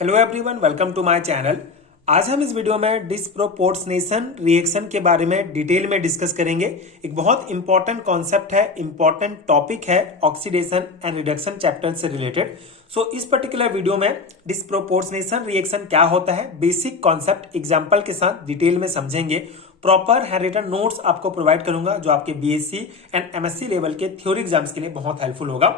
Hello everyone, welcome to my channel. आज हम इस वीडियो में डिस्प्रोपोर्शनेशन रिएक्शन के बारे में डिटेल में डिस्कस करेंगे। एक बहुत इंपॉर्टेंट कॉन्सेप्ट है, इंपॉर्टेंट टॉपिक है, ऑक्सीडेशन एंड रिडक्शन चैप्टर से रिलेटेड। सो इस पर्टिकुलर वीडियो में डिस्प्रोपोर्शनेशन रिएक्शन क्या होता है, बेसिक कॉन्सेप्ट एग्जांपल के साथ डिटेल में समझेंगे। प्रॉपर हैंड रिटन नोट्स आपको प्रोवाइड करूंगा जो आपके बीएससी एंड एमएससी लेवल के थ्योरी एग्जाम्स के लिए बहुत हेल्पफुल होगा।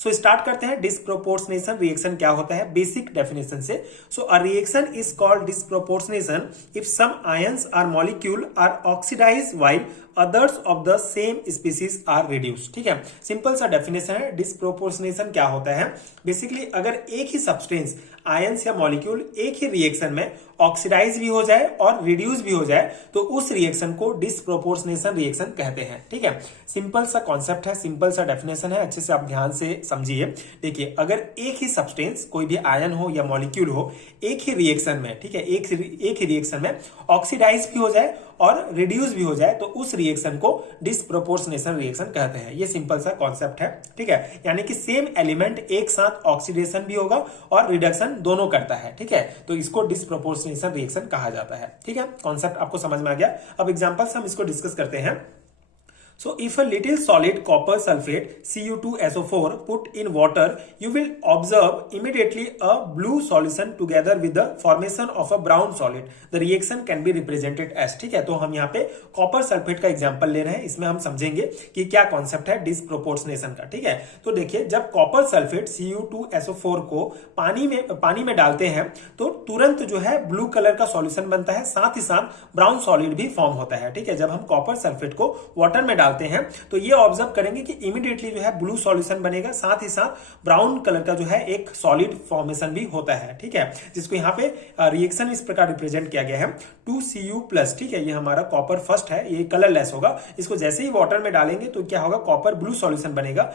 सो स्टार्ट करते हैं। डिस्प्रोपोर्शनेशन रिएक्शन क्या होता है बेसिक डेफिनेशन से। So a reaction is called disproportionation if some ions or molecule are oxidised while others of the same species are reduced. ठीक है, सिंपल सा डेफिनेशन है। डिस्प्रोपोर्शनेशन क्या होता है, बेसिकली अगर एक ही सब्सटेंस आयंस या मॉलिक्यूल एक ही रिएक्शन में ऑक्सीडाइज भी हो जाए और रिड्यूस भी हो जाए तो उस रिएक्शन को डिस्प्रोपोर्शनेशन रिएक्शन कहते हैं। ठीक है, सिंपल सा कॉन्सेप्ट है, सिंपल सा डेफिनेशन है, अच्छे से आप ध्यान से समझिए। देखिए, अगर एक ही सब्सटेंस कोई भी आयन हो या मॉलिक्यूल हो एक ही रिएक्शन में, ठीक है, एक ही रिएक्शन में ऑक्सीडाइज भी हो जाए और रिड्यूस भी हो जाए तो उस रिएक्शन को डिस्प्रोपोर्शनेशन रिएक्शन कहते हैं। ये सिंपल सा कॉन्सेप्ट है। ठीक है, यानी कि सेम एलिमेंट एक साथ ऑक्सीडेशन भी होगा और रिडक्शन दोनों करता है। ठीक है, तो इसको डिस्प्रोपोर्शनेशन रिएक्शन कहा जाता है। ठीक है, कॉन्सेप्ट आपको समझ में आ गया। अब एग्जांपल्स हम इसको डिस्कस करते हैं। So if a little solid copper sulfate Cu2SO4 put in water, you will observe immediately a blue solution together with the formation of a brown solid. The reaction can be represented as। ठीक है, तो हम यहाँ पे copper sulphate का example ले रहे हैं। इसमें हम समझेंगे कि क्या कॉन्सेप्ट है डिस्प्रोपोर्शनेशन का। ठीक है, तो देखिए, जब कॉपर सल्फेट Cu2SO4 को पानी में डालते हैं तो तुरंत जो है ब्लू कलर का सॉल्यूशन बनता है, साथ ही साथ ब्राउन सॉलिड भी फॉर्म होता है। ठीक है, जब हम कॉपर सल्फेट को वाटर में डालते हैं तो ये ऑब्जर्व करेंगे कि इमीडिएटली जो है ब्लू सॉल्यूशन बनेगा, साथ ही साथ ब्राउन कलर का जो है एक सॉलिड फॉर्मेशन भी होता है। ठीक है, जिसको यहाँ पे रिएक्शन इस प्रकार रिप्रेजेंट किया गया है 2Cu+। ठीक है, ये हमारा कॉपर फर्स्ट है, ये कलरलेस होगा। इसको जैसे ही वाटर में डालेंगे तो क्या होगा, कॉपर ब्लू सॉल्यूशन बनेगा,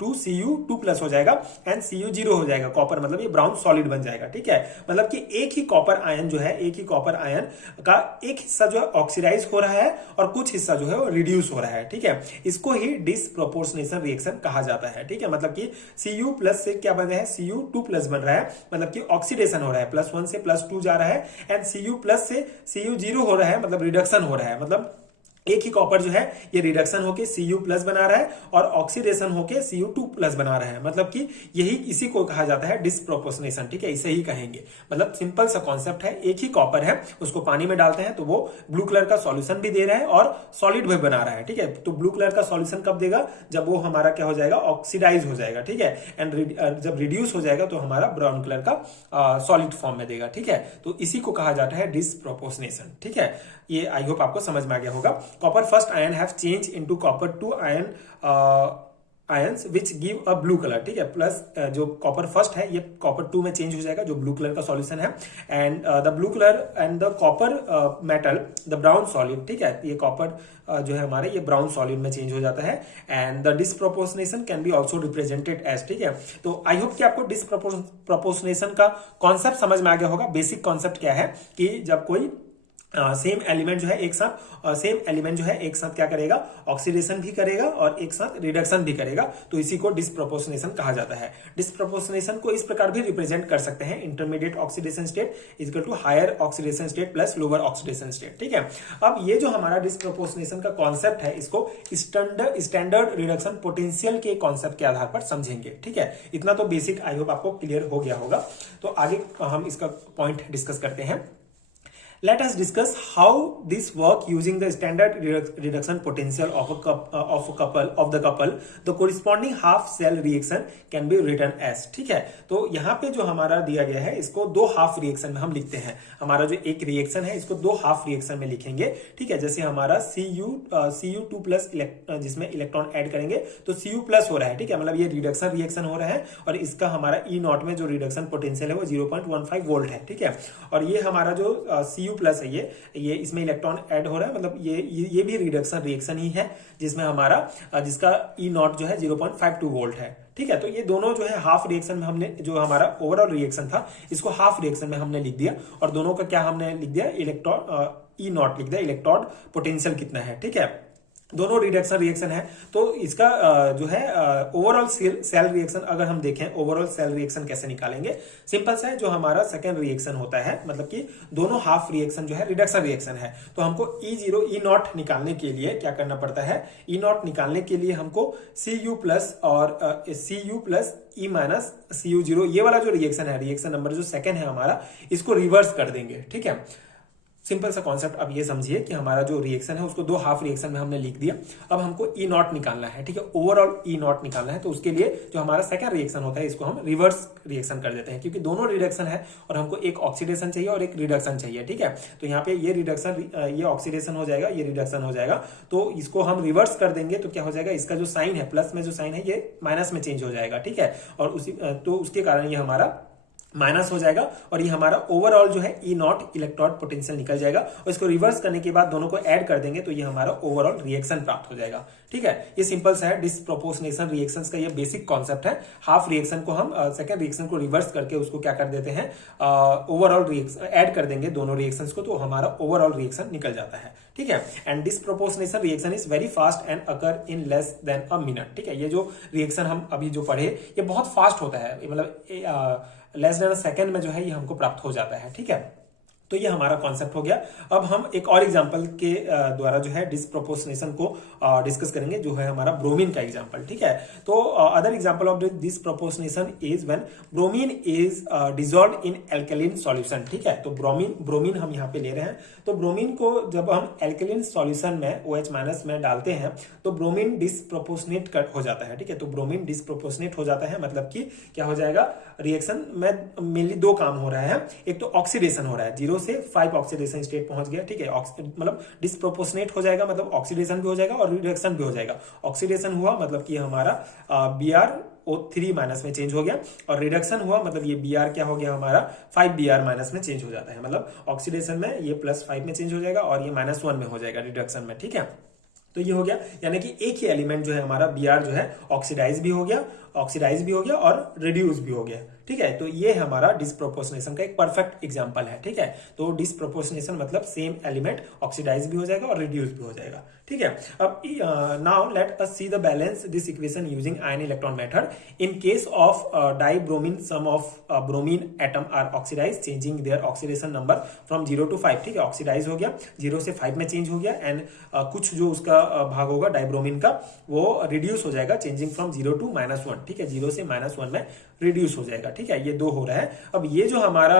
2Cu2+ हो जाएगा एंड Cu0 हो जाएगा। कॉपर मतलब ये ब्राउन सॉलिड बन जाएगा। ठीक है, मतलब कि एक ही कॉपर आयन जो है, एक ही कॉपर आयन का एक हिस्सा जो है ऑक्सीडाइज हो रहा है और कुछ हिस्सा जो है वो रिड्यूस हो रहा है। ठीक है, इसको ही डिस्प्रोपोर्शनेशन रिएक्शन कहा जाता है। ठीक है, मतलब कि Cu+ से क्या बन रहा है, Cu2+ बन रहा है, मतलब कि ऑक्सीडेशन हो रहा है, +1 से +2 जा रहा है एंड Cu+ से Cu0 हो रहा है, मतलब रिडक्शन हो रहा है। मतलब एक ही कॉपर जो है ये रिडक्शन होके Cu+ बना रहा है और ऑक्सीडेशन होके Cu2+ बना रहा है। मतलब कि इसी को कहा जाता है डिस्प्रोपोर्शनेशन। ठीक है, इसे ही कहेंगे। मतलब सिंपल सा कॉन्सेप्ट है, एक ही कॉपर है, उसको पानी में डालते हैं तो वो ब्लू कलर का सॉल्यूशन भी दे रहा है और सॉलिड भी बना रहा है। ठीक है, तो ब्लू कलर का सॉल्यूशन कब देगा, जब वो हमारा क्या हो जाएगा, ऑक्सीडाइज हो जाएगा। ठीक है, एंड जब रिड्यूस हो जाएगा तो हमारा ब्राउन कलर का सॉलिड फॉर्म में देगा। ठीक है, तो इसी को कहा जाता है डिस्प्रोपोर्शनेशन। ठीक है, ये आई होप आपको समझ में आ गया होगा। Copper first ion have change into copper 2 ion ions which give a blue colour. ठीक है, प्लस जो कॉपर फर्स्ट है ये कॉपर 2 में चेंज हो जाएगा, जो ब्लू कलर का सॉल्यूशन है, and the blue colour and the copper metal the brown solid. ठीक है, ये कॉपर जो है हमारे ये ब्राउन सॉलिड में चेंज हो जाता है and the disproportionation can be also represented as. ठीक है, तो आई होप कि आपको डिस्प्रोपोर्शनेशन का कॉन्सेप्ट समझ में आ गया होगा। बेसिक कॉन्सेप्ट क्या है कि जब कोई सेम एलिमेंट जो है एक साथ क्या करेगा, ऑक्सीडेशन भी करेगा और एक साथ रिडक्शन भी करेगा, तो इसी को डिस्प्रोपोर्शनेशन कहा जाता है। डिस्प्रोपोर्शनेशन को इस प्रकार भी रिप्रेजेंट कर सकते हैं, intermediate oxidation state equal to higher oxidation state plus lower oxidation state. ठीक है, अब ये जो हमारा डिस्प्रोपोर्शनेशन का कॉन्सेप्ट है इसको स्टैंडर्ड रिडक्शन पोटेंशियल के कॉन्सेप्ट के आधार पर समझेंगे। ठीक है, इतना तो बेसिक आई होप आपको क्लियर हो गया होगा। तो आगे हम इसका पॉइंट डिस्कस करते हैं। Let us discuss how this work using the standard reduction potential of the couple. The corresponding half cell reaction can be written as। ठीक है, तो यहाँ पे जो हमारा दिया गया है इसको दो हाफ रिएक्शन में हम लिखते हैं। हमारा जो एक रिएक्शन है इसको दो हाफ रिएक्शन में लिखेंगे। ठीक है, जैसे हमारा Cu2+ जिसमें इलेक्ट्रॉन ऐड करेंगे तो Cu+ हो रहा है। ठीक है, मतलब ये रिडक्शन रिएक्शन हो रहा है और इसका हमारा E0 में जो रिडक्शन पोटेंशियल है वो 0.15 वोल्ट है। ठीक है, और ये हमारा जो Cu+ है ये इसमें इलेक्ट्रॉन ऐड हो रहा है, मतलब ये भी रिडक्शन रिएक्शन ही है जिसमें हमारा जिसका E0 जो है 0.52 वोल्ट है। ठीक है, तो ये दोनों जो है हाफ रिएक्शन में हमने, जो हमारा ओवरऑल रिएक्शन था इसको हाफ रिएक्शन में हमने लिख दिया और दोनों का क्या हमने लिख दिया, E0 लिख दिया, इलेक्ट्रॉन पोटेंशियल कितना है। ठीक है, दोनों रिडक्शन रिएक्शन है। तो इसका जो है ओवरऑल सेल रिएक्शन अगर हम देखें, ओवरऑल सेल रिएक्शन कैसे निकालेंगे, सिंपल सा है। जो हमारा सेकेंड रिएक्शन होता है, मतलब कि दोनों हाफ रिएक्शन जो है रिडक्शन रिएक्शन है, तो हमको E0 E0 निकालने के लिए क्या करना पड़ता है, E0 निकालने के लिए हमको Cu प्लस और Cu plus E minus Cu0, ये वाला जो रिएक्शन है, रिएक्शन नंबर जो सेकेंड है हमारा, इसको रिवर्स कर देंगे। ठीक है, सिंपल सा कॉन्सेप्ट। अब ये समझिए कि हमारा जो रिएक्शन है उसको दो हाफ रिएक्शन में हमने लिख दिया। अब हमको E0 निकालना है। ठीक है, ओवरऑल E0 निकालना है। तो उसके लिए जो हमारा सेकंड रिएक्शन होता है इसको हम रिवर्स रिएक्शन कर देते हैं, क्योंकि दोनों रिडक्शन है और हमको एक ऑक्सीडेशन चाहिए और एक रिडक्शन चाहिए। ठीक है, तो यहाँ पे ये रिडक्शन, ये ऑक्सीडेशन हो जाएगा, ये रिडक्शन हो जाएगा। तो इसको हम रिवर्स कर देंगे तो क्या हो जाएगा, इसका जो साइन है, प्लस में जो साइन है, ये माइनस में चेंज हो जाएगा। ठीक है, और उसके कारण ये हमारा माइनस हो जाएगा और ये हमारा ओवरऑल जो है E0 इलेक्ट्रॉन पोटेंशियल निकल जाएगा। और इसको रिवर्स करने के बाद दोनों को ऐड कर देंगे तो ये हमारा ओवरऑल रिएक्शन प्राप्त हो जाएगा। ठीक है, ये सिंपल सा है। डिसप्रोपोर्शनेशन रिएक्शंस का ये बेसिक कॉन्सेप्ट है। हाफ रिएक्शन को हम सेकंड रिएक्शन को रिवर्स करके उसको क्या कर देते हैं, ओवरऑल रिएक्शन ऐड कर देंगे दोनों रिएक्शंस को, तो हमारा ओवरऑल रिएक्शन निकल जाता है। ठीक है, and disproportionation reaction is very fast and occur in less than a minute. ठीक है, ये जो रिएक्शन हम अभी जो पढ़े ये बहुत फास्ट होता है, मतलब लेस देन सेकंड में जो है ये हमको प्राप्त हो जाता है। ठीक है, तो ये हमारा कॉन्सेप्ट हो गया। अब हम एक और एग्जांपल के द्वारा जो है डिसप्रोपोर्शनेशन को डिस्कस करेंगे, जो है हमारा ब्रोमीन का एग्जांपल। ठीक है, तो other example of disproportionation is when bromine is dissolved in alkaline solution. ठीक है, तो ब्रोमीन हम यहाँ पे ले रहे हैं। तो ब्रोमीन को जब हम एल्कलीन सॉल्यूशन में OH- में डालते हैं तो ब्रोमीन डिसप्रोपोर्शनेट हो जाता है। ठीक है, तो ब्रोमीन डिसप्रोपोर्शनेट हो जाता है, मतलब कि क्या हो जाएगा, रिएक्शन में मेनली दो काम हो रहा है। एक तो ऑक्सीडेशन हो रहा है, 0 से 5 ऑक्सीडेशन स्टेट पहुंच गया। ठीक है, मतलब डिसप्रोपोर्शनेट हो जाएगा, मतलब ऑक्सीडेशन भी हो जाएगा और रिडक्शन भी हो जाएगा। ऑक्सीडेशन हुआ मतलब कि हमारा BrO3 माइनस में चेंज हो गया, और रिडक्शन हुआ मतलब ये Br क्या हो गया, हमारा 5Br माइनस में चेंज हो जाता है। मतलब ऑक्सीडेशन में ये +5 में चेंज हो जाएगा और ये -1 में हो जाएगा रिडक्शन में। ठीक है, तो ये हो गया, यानी कि एक ही एलिमेंट जो है हमारा Br जो है ऑक्सीडाइज भी हो गया और रिड्यूस भी हो गया। ठीक है, तो ये हमारा डिसप्रोपोर्शनेशन का एक परफेक्ट एग्जांपल है। ठीक है, तो डिसप्रोपोर्शनेशन मतलब सेम एलिमेंट ऑक्सीडाइज भी हो जाएगा और रिड्यूस भी हो जाएगा। ठीक है, अब now let us see the balance this equation using ion electron method. In case of dibromine, some of bromine atom are oxidise changing their oxidation number from 0 to 5। ठीक है, ऑक्सीडाइज हो गया, 0 से 5 में चेंज हो गया, एंड कुछ जो उसका भाग होगा डाइब्रोमीन का वो रिड्यूस हो जाएगा, चेंजिंग फ्रॉम 0 to -1। ठीक है, 0 से -1 में रिड्यूस हो जाएगा। ठीक है, ये दो हो रहा है। अब ये जो हमारा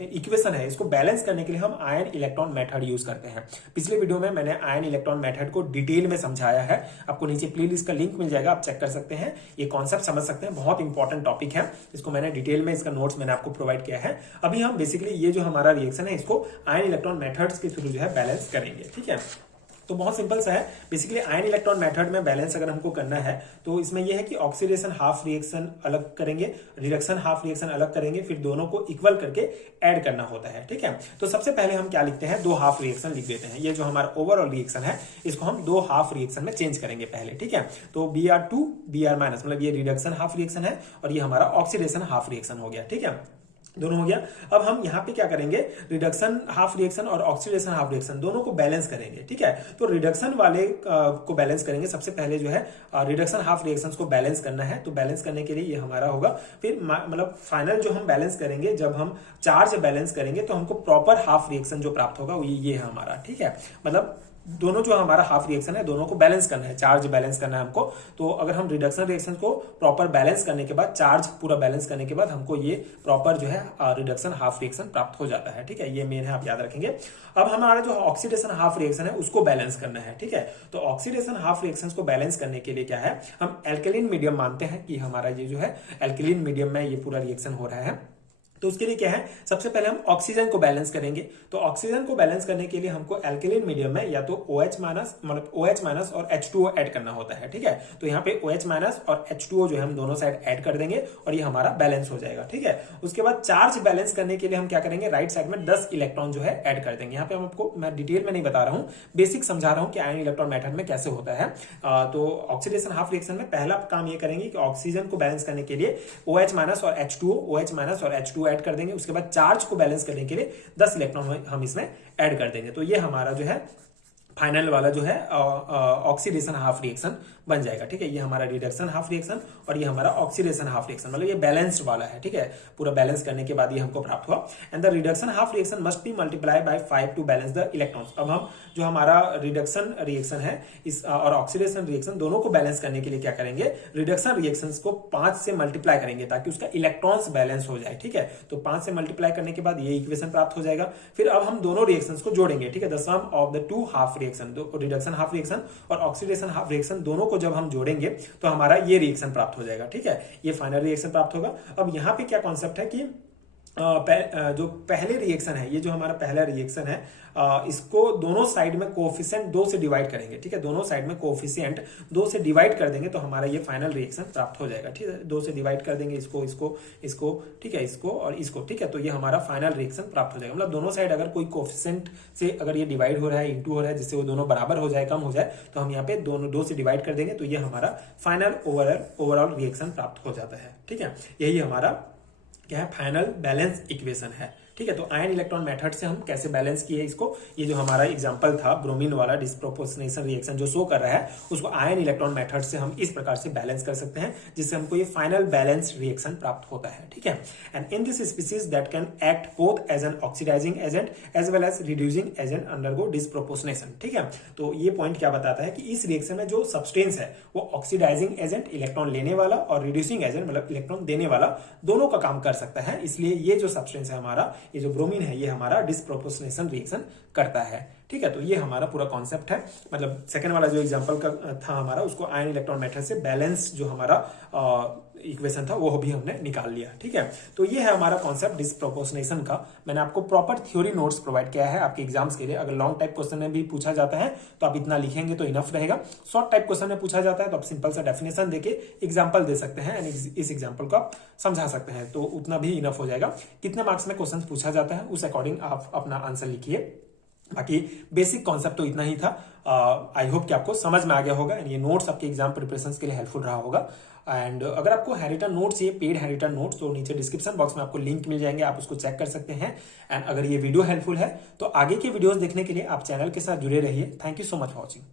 इक्वेशन है इसको बैलेंस करने के लिए हम आयन इलेक्ट्रॉन मेथड यूज करते हैं। पिछले वीडियो में मैंने आयन इलेक्ट्रॉन मेथड को डिटेल में समझाया है, आपको नीचे प्लेलिस्ट का लिंक मिल जाएगा, आप चेक कर सकते हैं, ये कॉन्सेप्ट समझ सकते हैं। बहुत इंपॉर्टेंट टॉपिक है, इसको मैंने डिटेल में, इसका नोट्स मैंने आपको प्रोवाइड किया है। अभी हम बेसिकली ये जो हमारा रिएक्शन है इसको आयन इलेक्ट्रॉन मेथड्स के थ्रू जो है बैलेंस करेंगे। ठीक है, तो बहुत सिंपल सा है। बेसिकली आयन इलेक्ट्रॉन मेथड में बैलेंस अगर हमको करना है तो इसमें यह है कि ऑक्सीडेशन हाफ रिएक्शन अलग करेंगे, रिडक्शन हाफ रिएक्शन अलग करेंगे, फिर दोनों को इक्वल करके ऐड करना होता है। ठीक है, तो सबसे पहले हम क्या लिखते हैं, दो हाफ रिएक्शन लिख देते हैं। ये जो हमारा ओवरऑल रिएक्शन है इसको हम दो हाफ रिएक्शन में चेंज करेंगे पहले। ठीक है, तो Br2 Br- मतलब ये रिडक्शन हाफ रिएक्शन है और ये हमारा ऑक्सीडेशन हाफ रिएक्शन हो गया। ठीक है, दोनों हो गया। अब हम यहाँ पे क्या करेंगे, रिडक्शन हाफ रिएक्शन और ऑक्सीडेशन हाफ रिएक्शन दोनों को बैलेंस करेंगे। ठीक है, तो रिडक्शन वाले को बैलेंस करेंगे। सबसे पहले जो है रिडक्शन हाफ रिएक्शंस को बैलेंस करना है, तो बैलेंस करने के लिए ये हमारा होगा। फिर मतलब फाइनल जो हम बैलेंस करेंगे, जब हम चार्ज बैलेंस करेंगे तो हमको प्रॉपर हाफ रिएक्शन जो प्राप्त होगा वो ये है हमारा। ठीक है, मतलब दोनों जो हमारा हाफ रिएक्शन है दोनों को बैलेंस करना है, चार्ज बैलेंस करना है हमको। तो अगर हम रिडक्शन रिएक्शन को प्रॉपर बैलेंस करने के बाद, चार्ज पूरा बैलेंस करने के बाद हमको ये प्रॉपर जो है रिडक्शन हाफ रिएक्शन प्राप्त हो जाता है। ठीक है, ये मेन है, आप याद रखेंगे। अब हमारा जो ऑक्सीडेशन हाफ रिएक्शन है उसको बैलेंस करना है। ठीक है, तो ऑक्सीडेशन हाफ रिएक्शंस को बैलेंस करने के लिए क्या है, हम एल्कलीन मीडियम मानते हैं कि हमारा ये जो है एल्कलीन मीडियम में ये पूरा रिएक्शन हो रहा है। तो उसके लिए क्या है, सबसे पहले हम ऑक्सीजन को बैलेंस करेंगे। तो ऑक्सीजन को बैलेंस करने के लिए हमको एल्कलीन मीडियम में या तो OH- मतलब OH- और H2O ऐड करना होता है। ठीक है, तो यहाँ पे OH- और H2O जो है हम दोनों साइड ऐड कर देंगे और ये हमारा बैलेंस हो जाएगा। ठीक है, उसके बाद चार्ज बैलेंस करने के लिए हम क्या करेंगे, राइट साइड में 10 इलेक्ट्रॉन जो है ऐड कर देंगे। यहाँ पे हम आपको, मैं डिटेल में नहीं बता रहा हूँ, बेसिक समझा रहा हूँ कि आयन इलेक्ट्रॉन मेथड में कैसे होता है। तो ऑक्सीडेशन हाफ रिएक्शन में पहला काम ये करेंगे कि ऑक्सीजन को बैलेंस करने के लिए OH- और H2O, OH- और H2O ऐड कर देंगे। उसके बाद चार्ज को बैलेंस करने के लिए 10 इलेक्ट्रॉन हम इसमें ऐड कर देंगे। तो ये हमारा जो है फाइनल वाला जो है ऑक्सीडेशन हाफ रिएक्शन बन जाएगा। ठीक है, ये हमारा रिडक्शन हाफ रिएक्शन और ये हमारा ऑक्सीडेशन हाफ रिएक्शन, मतलब ये बैलेंस्ड वाला है। ठीक है, पूरा बैलेंस करने के बाद ये हमको प्राप्त हुआ। And the reduction half reaction must be multiply by 5 to balance the electrons. अब हम जो हमारा रिडक्शन रिएक्शन है इस और ऑक्सीडेशन रिएक्शन दोनों को बैलेंस करने के लिए क्या करेंगे, रिडक्शन रिएक्शंस को 5 से मल्टीप्लाई करेंगे ताकि उसका इलेक्ट्रॉन्स बैलेंस हो जाए। ठीक है, तो 5 से मल्टीप्लाई करने के बाद ये इक्वेशन प्राप्त हो जाएगा। फिर अब हम दोनों रिएक्शंस को जोड़ेंगे। ठीक है, the sum of the two half reaction, reduction half reaction और ऑक्सीडेशन हाफ रिएक्शन दोनों को जब हम जोड़ेंगे तो हमारा ये रिएक्शन प्राप्त हो जाएगा। ठीक है, ये फाइनल रिएक्शन प्राप्त होगा। अब यहाँ पे क्या कॉन्सेप्ट है कि जो पहले रिएक्शन है, ये जो हमारा पहला रिएक्शन है, इसको दोनों साइड में कोएफिशिएंट 2 से डिवाइड करेंगे। ठीक है, दोनों साइड में कोएफिशिएंट 2 से डिवाइड कर देंगे तो हमारा ये फाइनल रिएक्शन प्राप्त हो जाएगा। ठीक है, 2 से डिवाइड कर देंगे इसको इसको इसको, ठीक है, इसको और इसको। ठीक है, तो ये हमारा फाइनल रिएक्शन प्राप्त हो जाएगा। मतलब दोनों साइड अगर कोई कोएफिशिएंट से अगर ये डिवाइड हो रहा है, इंटू हो रहा है, जिससे वो दोनों बराबर हो जाए, कम हो जाए, तो हम यहाँ पे दोनों 2 से डिवाइड कर देंगे तो ये हमारा फाइनल ओवरऑल रिएक्शन प्राप्त हो जाता है। ठीक है, यही हमारा क्या है, फाइनल बैलेंस इक्वेशन है। ठीक है, तो आयन इलेक्ट्रॉन मेथड से हम कैसे बैलेंस किए इसको, ये जो हमारा एग्जांपल था ब्रोमीन वाला डिस्प्रोपोर्शनेशन रिएक्शन जो शो कर रहा है, उसको आयन इलेक्ट्रॉन मेथड से हम इस प्रकार से बैलेंस कर सकते हैं जिससे हमको ये फाइनल बैलेंस रिएक्शन प्राप्त होता है। ठीक है, and in this species that can act both as an oxidising agent as well as reducing agent undergo disproportionation. ठीक है, तो ये पॉइंट क्या बताता है कि इस रिएक्शन में जो सब्सटेंस है वो ऑक्सीडाइजिंग एजेंट इलेक्ट्रॉन लेने वाला और रिड्यूसिंग एजेंट मतलब इलेक्ट्रॉन देने वाला दोनों का काम कर सकता है। इसलिए ये जो सब्सटेंस है हमारा, ये जो ब्रोमीन है, ये हमारा डिस्प्रोपोर्शनेशन रिएक्शन करता है। ठीक है, तो ये हमारा पूरा कॉन्सेप्ट है। मतलब सेकंड वाला जो एग्जांपल का था हमारा, उसको आयन इलेक्ट्रॉन मेथड से बैलेंस जो हमारा इक्वेशन था वो भी हमने निकाल लिया। ठीक है, तो ये है हमारा कॉन्सेप्ट डिस्प्रोपोर्शनेशन का। मैंने आपको प्रॉपर थ्योरी नोट्स प्रोवाइड किया है आपके एग्जाम्स के लिए। अगर लॉन्ग टाइप क्वेश्चन में भी पूछा जाता है तो आप इतना लिखेंगे तो इनफ रहेगा। शॉर्ट टाइप क्वेश्चन में पूछा जाता है तो आप सिंपल सा डेफिनेशन देके एग्जाम्पल दे सकते हैं एंड इस एग्जाम्पल को आप समझा सकते हैं, तो उतना भी इनफ हो जाएगा। कितने मार्क्स में क्वेश्चन पूछा जाता है उस अकॉर्डिंग आप अपना आंसर लिखिए। बाकी बेसिक कॉन्सेप्ट तो इतना ही था। आई होप कि आपको समझ में आ गया होगा। ये नोट्स आपके एग्जाम प्रिपरेशन के लिए हेल्पफुल रहा होगा। एंड अगर आपको हैंडरिटन नोट्स चाहिए, पेड हैंडरिटन नोट्स, तो नीचे डिस्क्रिप्शन बॉक्स में आपको लिंक मिल जाएंगे, आप उसको चेक कर सकते हैं। एंड अगर ये वीडियो हेल्पफुल है तो आगे के वीडियोस देखने के लिए आप चैनल के साथ जुड़े रहिए। Thank you so much for watching.